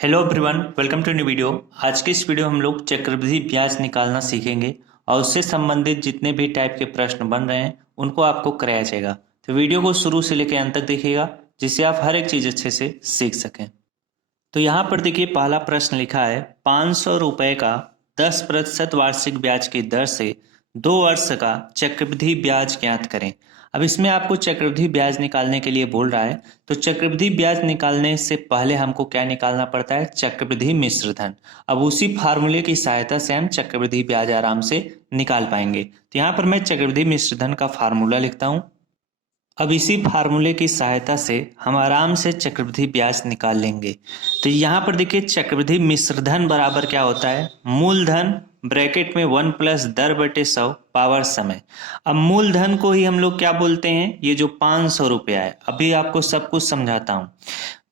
Hello everyone, welcome to new video. आज के इस वीडियो हम लोग चक्रवृद्धि ब्याज निकालना सीखेंगे और उससे संबंधित जितने भी टाइप के प्रश्न बन रहे हैं उनको आपको कराया जाएगा। तो वीडियो को शुरू से लेकर अंत तक देखिएगा जिससे आप हर एक चीज़ अच्छे से सीख सकें। तो यहाँ पर देखिए, पहला प्रश्न लिखा है 500 रुपये का 10% वार्षिक ब्याज की दर से 2 वर्ष का चक्रवृद्धि ब्याज ज्ञात करें। अब इसमें आपको चक्रवृद्धि ब्याज निकालने के लिए बोल रहा है। तो चक्रवृद्धि ब्याज निकालने से पहले हमको क्या निकालना पड़ता है? चक्रवृद्धि मिश्र धन। अब उसी फार्मूले की सहायता से हम चक्रवृद्धि ब्याज आराम से निकाल पाएंगे। तो यहाँ पर मैं चक्रवृद्धि मिश्र धन का फार्मूला लिखता हूँ। अब इसी फार्मूले की सहायता से हम आराम से चक्रवृद्धि ब्याज निकाल लेंगे। तो यहाँ पर देखिए, चक्रवृद्धि मिश्र धन बराबर क्या होता है? मूलधन ब्रैकेट में 1 प्लस दर बटे 100 पावर समय। अब मूलधन को ही हम लोग क्या बोलते हैं? ये जो 500 रुपया है, अभी आपको सब कुछ समझाता हूँ।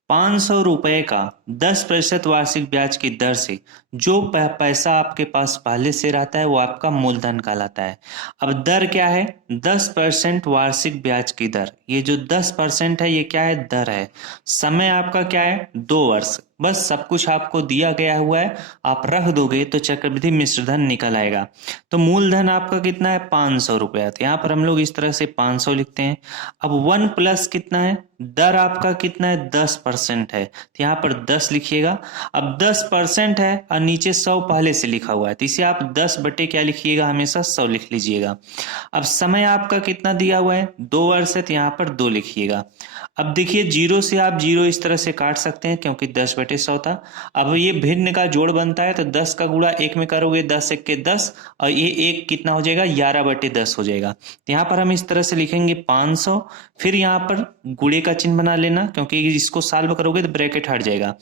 500 रुपये का 10% वार्षिक ब्याज की दर से जो पैसा आपके पास पहले से रहता है वो आपका मूलधन कहलाता है। अब दर क्या है? 10% वार्षिक ब्याज की दर। ये जो 10% है ये क्या है? दर है। समय आपका क्या है? 2 वर्ष। बस सब कुछ आपको दिया गया हुआ है, आप रख दोगे तो चक्रवृद्धि मिश्र धन निकल आएगा। तो मूलधन आपका कितना है? 500 रुपया। तो यहाँ पर हम लोग इस तरह से 500 लिखते हैं। अब 1 प्लस कितना है? दर आपका कितना है? 10% है, तो यहाँ पर 10 लिखिएगा। अब 10% है और नीचे 100 पहले से लिखा हुआ है, तो इसे आप 10 बटे क्या लिखिएगा? हमेशा 100 लिख लीजिएगा। अब समय आपका कितना दिया हुआ है? 2 वर्ष है, तो यहाँ पर 2 लिखिएगा। अब देखिए, जीरो से आप जीरो इस तरह से काट सकते हैं क्योंकि 10/100 था। अब ये भिन्न का जोड़ बनता है, तो 10 का गुणा 1 में करोगे 10 1 के 10 और ये 1 कितना हो जाएगा? 11/10 हो जाएगा। तो यहाँ पर हम इस तरह से लिखेंगे 500, फिर यहाँ पर गुणे का चिन्ह बना लेना क्योंकि इसको सॉल्व करोगे तो ब्रैकेट हट जाएगा।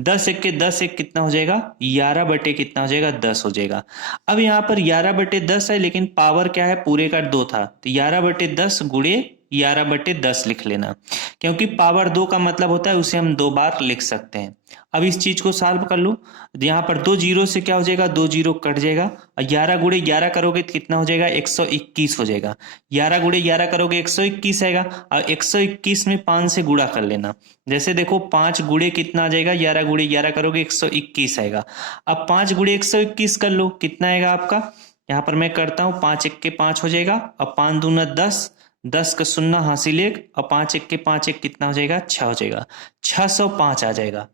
10 1 के 10 1 कितना हो जाएगा? 11 बटे कितना हो जाएगा? 10 हो जाएगा। अब यहाँ पर 11/10 है लेकिन पावर क्या है? पूरे का 2 था, तो 11/10 गुणे 11/10 लिख लेना क्योंकि पावर 2 का मतलब होता है उसे हम 2 बार लिख सकते हैं। अब इस चीज को सॉल्व कर लो। यहाँ पर 2 जीरो से क्या हो जाएगा? 2 जीरो कट जाएगा और 11 गुणे 11 करोगे तो कितना हो जाएगा? 121 हो जाएगा। 11 गुणे 11 करोगे 121 आएगा और 121 में 5 से गुणा कर लेना। जैसे देखो 5 गुणे कितना आ जाएगा? 11 गुणे 11 करोगे 121 आएगा। अब 5 गुणे 121 कर लो, कितना आएगा आपका? यहाँ पर मैं करता हूँ, 5 1 के 5 हो जाएगा और 5 दूना 10, 10 का शून्य हासिल 1 और 5 1 के 5 1 कितना हो जाएगा? 6 हो जाएगा। 605 आ जाएगा।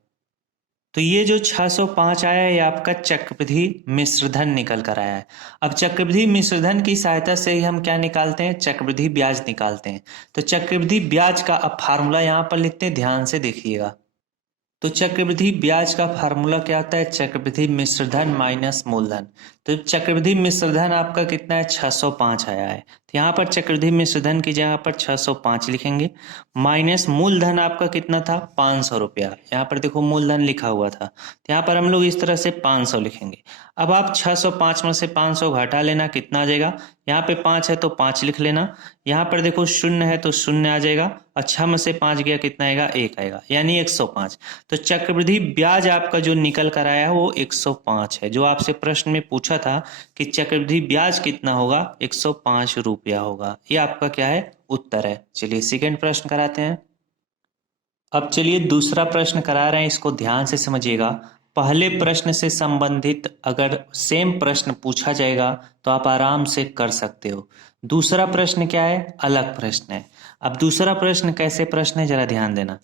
तो ये जो 605 आया है ये आपका चक्रवृद्धि मिश्रधन निकल कर आया है। अब चक्रवृद्धि मिश्रधन की सहायता से ही हम क्या निकालते हैं? चक्रवृद्धि ब्याज निकालते हैं। तो चक्रवृद्धि ब्याज का अब फार्मूला यहाँ पर लिखते हैं, ध्यान से देखिएगा। तो चक्रवृद्धि ब्याज का फार्मूला क्या होता है? चक्रवृद्धि मिश्रधन माइनस मूलधन। तो चक्रवृद्धि मिश्रधन आपका कितना है? 605 आया है, तो यहाँ पर चक्रवृद्धि मिश्रधन की जगह पर 605 लिखेंगे। माइनस मूलधन आपका कितना था? 500 रुपया। यहाँ पर देखो मूलधन लिखा हुआ था, तो यहाँ पर हम लोग इस तरह से 500 लिखेंगे। अब आप 605 में से 500 घटा लेना, कितना आ जाएगा? यहाँ पे 5 है तो 5 लिख लेना। यहाँ पर देखो 0 है तो 0 आ जाएगा और 6 में से 5 गया, कितना आएगा? 1 आएगा, यानी 105। तो चक्रवृद्धि ब्याज आपका जो निकल कर आया है वो 105 है। जो आपसे प्रश्न में पूछा था कि चक्रवृद्धि ब्याज कितना होगा? 105 रुपया होगा। ये आपका क्या है? उत्तर है। चलिए सेकंड प्रश्न कराते हैं। अब चलिए दूसरा प्रश्न करा रहे हैं, इसको ध्यान से समझिएगा। पहले प्रश्न से संबंधित अगर सेम प्रश्न पूछा जाएगा तो आप आराम से कर सकते हो। दूसरा प्रश्न क्या है? अलग प्रश्न है। अब दूसरा प्रश्न कैसे प्रश्न है जरा ध्यान देना।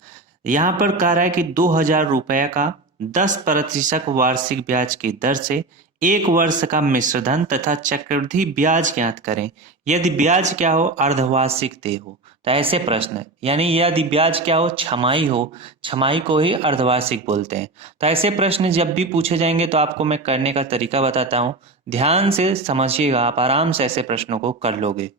यहाँ पर कह रहा है कि 2000 रुपये का 10% वार्षिक ब्याज की दर से 1 वर्ष का मिश्रधन तथा चक्रवृद्धि ब्याज ज्ञात करें यदि ब्याज क्या हो? अर्धवार्षिक देय हो। तो ऐसे प्रश्न है, यानी यदि ब्याज क्या हो? छमाही हो। छमाही को ही अर्धवार्षिक बोलते हैं। तो ऐसे प्रश्न जब भी पूछे जाएंगे तो आपको मैं करने का तरीका बताता हूँ, ध्यान से समझिएगा, आप आराम से ऐसे प्रश्नों को कर लोगे।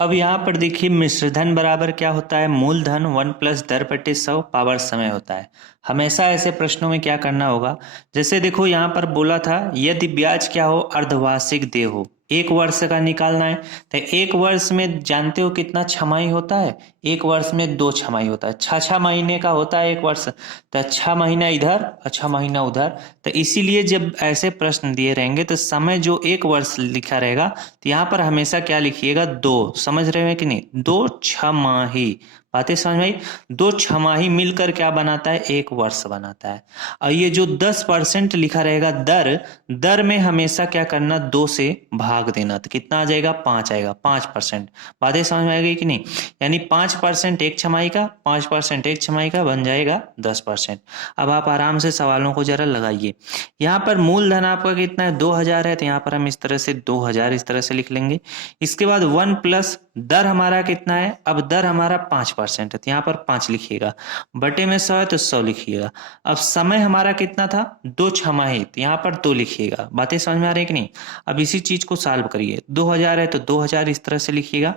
अब यहाँ पर देखिए, मिश्रधन बराबर क्या होता है? मूलधन 1 प्लस दर बटे 100 पावर समय होता है। हमेशा ऐसे प्रश्नों में क्या करना होगा? जैसे देखो यहाँ पर बोला था यदि ब्याज क्या हो? अर्धवार्षिक देय हो। 1 वर्ष का निकालना है, तो 1 वर्ष में जानते हो कितना छमाही होता है? 1 वर्ष में 2 छमाही होता है। 6 महीने का होता है 1 वर्ष, तो 6 महीना इधर और 6 महीना उधर। तो इसीलिए जब ऐसे प्रश्न दिए रहेंगे तो समय जो 1 वर्ष लिखा रहेगा तो यहाँ पर हमेशा क्या लिखिएगा? 2। समझ रहे हो कि नहीं? 2 छमाही बातें समझ में आई। 2 छमाही मिलकर क्या बनाता है, 1 वर्ष बनाता है। और ये जो 10% लिखा रहेगा दर, दर में हमेशा क्या करना, 2 से भाग देना, तो कितना आ जाएगा, 5 आएगा, 5%। बातें समझ में आएगी कि नहीं। यानी 5% 1 छमाही का, 5% 1 छमाही का बन जाएगा 10%। अब आप आराम से सवालों को जरा लगाइए। यहाँ पर मूलधन आपका कितना है, 2000 है, तो यहाँ पर हम इस तरह से 2000 इस तरह से लिख लेंगे। इसके बाद 1 प्लस दर हमारा कितना है, अब दर हमारा 5% है, तो यहाँ पर 5 लिखिएगा, बटे में 100 है तो 100 लिखिएगा। अब समय हमारा कितना था, 2 छमाही, तो यहाँ पर 2 लिखिएगा। बातें समझ में आ रही है कि नहीं। अब इसी चीज को सॉल्व करिए, 2000 है तो 2000 इस तरह से लिखिएगा।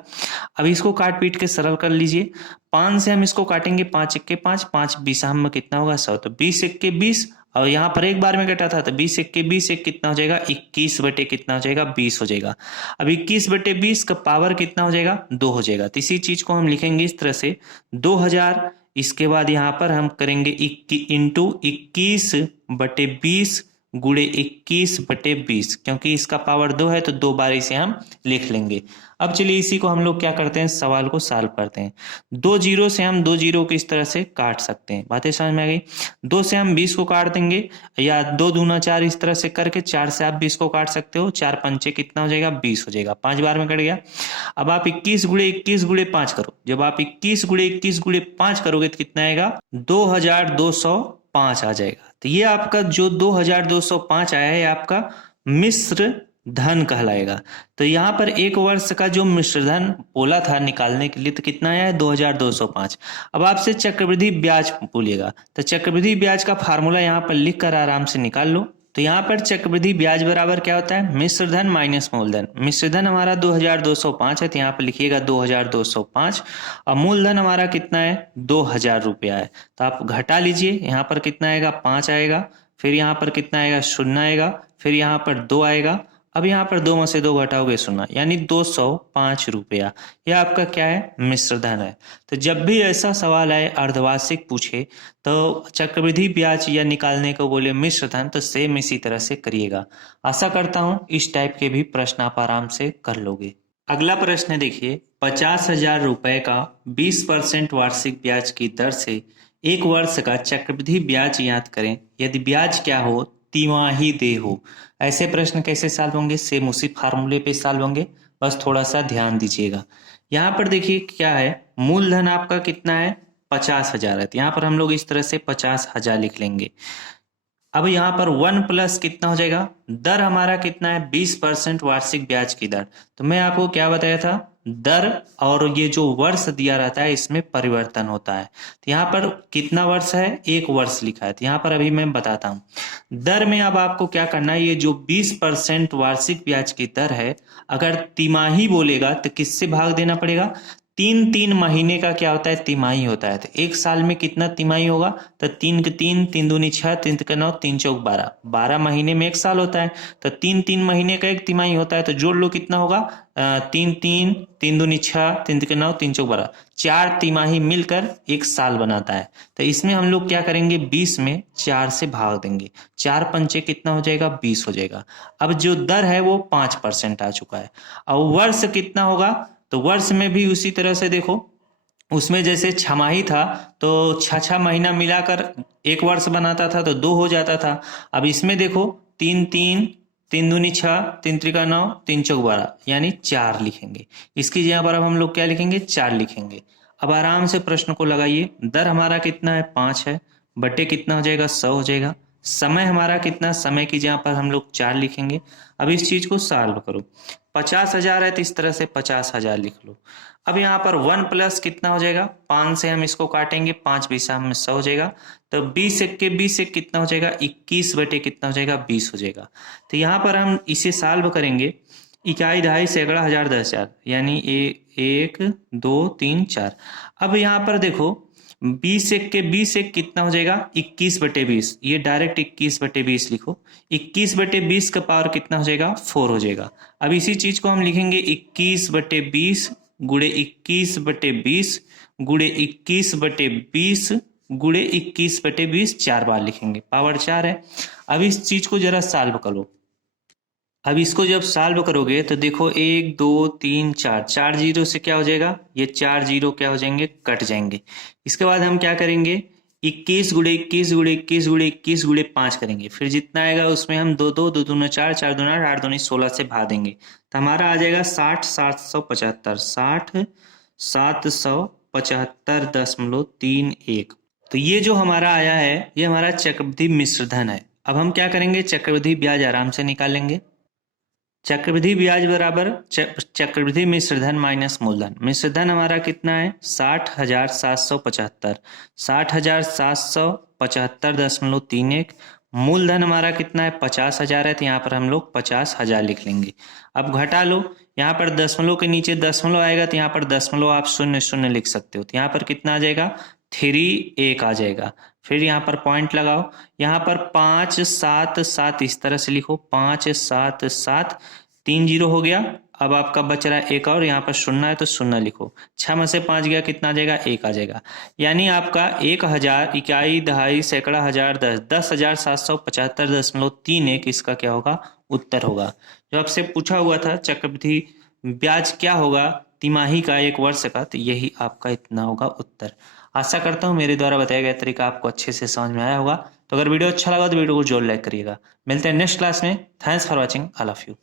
अब इसको काट पीट के सरल कर लीजिए। 5 से हम इसको काटेंगे, 5 1 5, 5 20 में कितना होगा, 100, तो 20 1 20, और यहाँ पर एक बार में कटा था, तो 20 1 20 1 कितना हो जाएगा, 21 बटे कितना हो जाएगा, 20 हो जाएगा। अब 21 बटे 20 का पावर कितना हो जाएगा, 2 हो जाएगा। तो इसी चीज को हम लिखेंगे इस तरह से, 2000, इसके बाद यहाँ पर हम करेंगे इंटू 21 बटे 20 गुणे 21 बटे 20, क्योंकि इसका पावर 2 है तो 2 बार इसे हम लिख लेंगे। अब चलिए इसी को हम लोग क्या करते हैं, सवाल को सॉल्व करते हैं। 2 जीरो से हम 2 जीरो को इस तरह से काट सकते हैं। बातें समझ में आ गई। 2 से हम 20 को काट देंगे, या 2 दूना 4 इस तरह से करके 4 से आप 20 को काट सकते हो। 4 पंचे कितना हो जाएगा, 20 हो जाएगा, 5 बार में कट गया। अब आप 21 गुणे 21 गुणे 5 करो। जब आप 21 गुणे 21 गुणे 5 करोगे तो कितना आएगा, 2205 आ जाएगा। तो ये आपका जो 2205 आया है आपका मिश्र धन कहलाएगा। तो यहाँ पर 1 वर्ष का जो मिश्र धन बोला था निकालने के लिए, तो कितना आया है, 2205। अब आपसे चक्रवृद्धि ब्याज बोलिएगा, तो चक्रवृद्धि ब्याज का फार्मूला यहाँ पर लिख कर आराम से निकाल लो। तो यहाँ पर चक्रवृद्धि ब्याज बराबर क्या होता है, मिश्र धन माइनस मूलधन। मिश्र धन हमारा 2205 है, तो यहाँ पर लिखिएगा 2205, और मूलधन हमारा कितना है, 2000 रुपया है। तो आप घटा लीजिए, यहाँ पर कितना आएगा, 5 आएगा, फिर यहाँ पर कितना आएगा, 0 आएगा, फिर यहाँ पर 2 आएगा। अब यहाँ पर 2 में से 2 घटाओगे 0, यानी 205 रुपया। यह आपका क्या है, मिश्र धन है। तो जब भी ऐसा सवाल आए अर्धवार्षिक पूछे, तो चक्रवृद्धि ब्याज या निकालने को बोले मिश्र धन, तो सेम इसी तरह से करिएगा। आशा करता हूं इस टाइप के भी प्रश्न आप आराम से कर लोगे। अगला प्रश्न देखिए, 50,000 रुपए का 20% वार्षिक ब्याज की दर से 1 वर्ष का चक्रवृद्धि ब्याज याद करें, यदि ब्याज क्या हो, तिमाही दे हो। ऐसे प्रश्न कैसे सॉल्व होंगे, सेम उसी फार्मूले पे सॉल्व होंगे, बस थोड़ा सा ध्यान दीजिएगा। यहाँ पर देखिए क्या है, मूलधन आपका कितना है, 50,000 है, तो यहाँ पर हम लोग इस तरह से 50,000 लिख लेंगे। अब यहाँ पर 1 प्लस कितना हो जाएगा, दर हमारा कितना है, 20% वार्षिक ब्याज की दर। तो मैं आपको क्या बताया था, दर और ये जो वर्ष दिया रहता है इसमें परिवर्तन होता है। तो यहाँ पर कितना वर्ष है, 1 वर्ष लिखा है, तो यहाँ पर अभी मैं बताता हूँ। दर में अब आपको क्या करना है, ये जो 20% वार्षिक ब्याज की दर है, अगर तिमाही बोलेगा तो किससे भाग देना पड़ेगा, 3 महीने का क्या होता है, तिमाही होता है। तो 1 साल में कितना तिमाही होगा, तो 3 के 3, 3 दूनी 6, 3 के 9, 3 चौक 12, 12 महीने में 1 साल होता है। तो 3 महीने का 1 तिमाही होता है, तो जोड़ लो कितना होगा, 3 3, 3 दूनी 6, 3 के 9, 3 चौक 12, 4 तिमाही मिलकर 1 साल बनाता है। तो इसमें हम लोग क्या करेंगे, 20 में 4 से भाग देंगे, 4 पंचे कितना हो जाएगा, 20 हो जाएगा। अब जो दर है वो 5% आ चुका है। और वर्ष कितना होगा, तो वर्ष में भी उसी तरह से देखो, उसमें जैसे छमाही था तो 6 महीना मिलाकर 1 वर्ष बनाता था, तो 2 हो जाता था। अब इसमें देखो 3 3, 3 दूनी 6, 3 त्रिका 9, 3 चौक 12, यानी 4 लिखेंगे। इसकी जगह पर अब हम लोग क्या लिखेंगे, 4 लिखेंगे। अब आराम से प्रश्न को लगाइए, दर हमारा कितना है, 5 है, बटे कितना हो जाएगा, 100 हो जाएगा। समय हमारा कितना, समय की जगह पर हम लोग 4 लिखेंगे। अब इस चीज को सॉल्व करो, 50,000 है तो इस तरह से 50,000 लिख लो। अब यहाँ पर 1 प्लस कितना हो जाएगा, 5 से हम इसको काटेंगे, 5 20 में 100 हो जाएगा। तो 20 1 के 20 1 कितना हो जाएगा, 21 बटे कितना हो जाएगा, 20 हो जाएगा। तो यहाँ पर हम इसे सॉल्व करेंगे, इकाई दहाई सैकड़ा हजार 10,000, यानी 1 2 3 4। अब यहाँ पर देखो 20 1 के 20 1 कितना हो जाएगा, 21 बटे 20, ये डायरेक्ट 21 बटे 20 लिखो। 21 बटे 20 का पावर कितना हो जाएगा, 4 हो जाएगा। अब इसी चीज को हम लिखेंगे 21 बटे 20 गुणे 21 बटे 20 गुणे 21 बटे 20 गुणे 21 बटे 20, 4 बार लिखेंगे, पावर 4 है। अब इस चीज को जरा सॉल्व करो, अब इसको जब सॉल्व करोगे तो देखो 1 2 3 4 4 जीरो से क्या हो जाएगा, ये 4 जीरो क्या हो जाएंगे, कट जाएंगे। इसके बाद हम क्या करेंगे, 21 गुणे 21 गुणे 21 गुणे 21 गुणे 5 करेंगे, फिर जितना आएगा उसमें हम दो दो दो दूना 4 4 दूना 8 दूनी 16 से भाग देंगे, तो हमारा आ जाएगा 60 775 60 775.31। तो ये जो हमारा आया है ये हमारा चक्रवृद्धि मिश्र धन है। अब हम क्या करेंगे, चक्रवृद्धि ब्याज आराम से निकालेंगे। चक्रवृद्धि ब्याज बराबर चक्रवृद्धि मिश्रधन माइनस मूलधन। मिश्रधन हमारा कितना है, 60,775, 60,775.31। मूलधन हमारा कितना है, 50,000 है, तो यहाँ पर हम लोग 50,000 लिख लेंगे। अब घटा लो, यहाँ पर दशमलव के नीचे दशमलव आएगा तो यहाँ पर दशमलव आप शून्य शून्य लिख सकते हो, तो यहाँ पर कितना आ जाएगा, 3 आ जाएगा। फिर यहाँ पर पॉइंट लगाओ, यहाँ पर 5 7 7 इस तरह से लिखो, 5 7 7 3 जीरो हो गया। अब आपका बच रहा है एक और, यहाँ पर शून्य है तो शून्य लिखो, 6 में से 5 गया, कितना आ जाएगा, 1 आ जाएगा। यानी आपका 1000 इकाई दहाई सैकड़ा हजार 10,775.31 इसका क्या होगा, उत्तर होगा। जो आपसे पूछा हुआ था चक्रवृद्धि ब्याज क्या होगा तिमाही का, एक वर्ष का, तो यही आपका इतना होगा उत्तर। आशा करता हूँ मेरे द्वारा बताया गया तरीका आपको अच्छे से समझ में आया होगा। तो अगर वीडियो अच्छा लगा तो वीडियो को जरूर लाइक करिएगा। मिलते हैं नेक्स्ट क्लास में। Thanks for watching, all of you.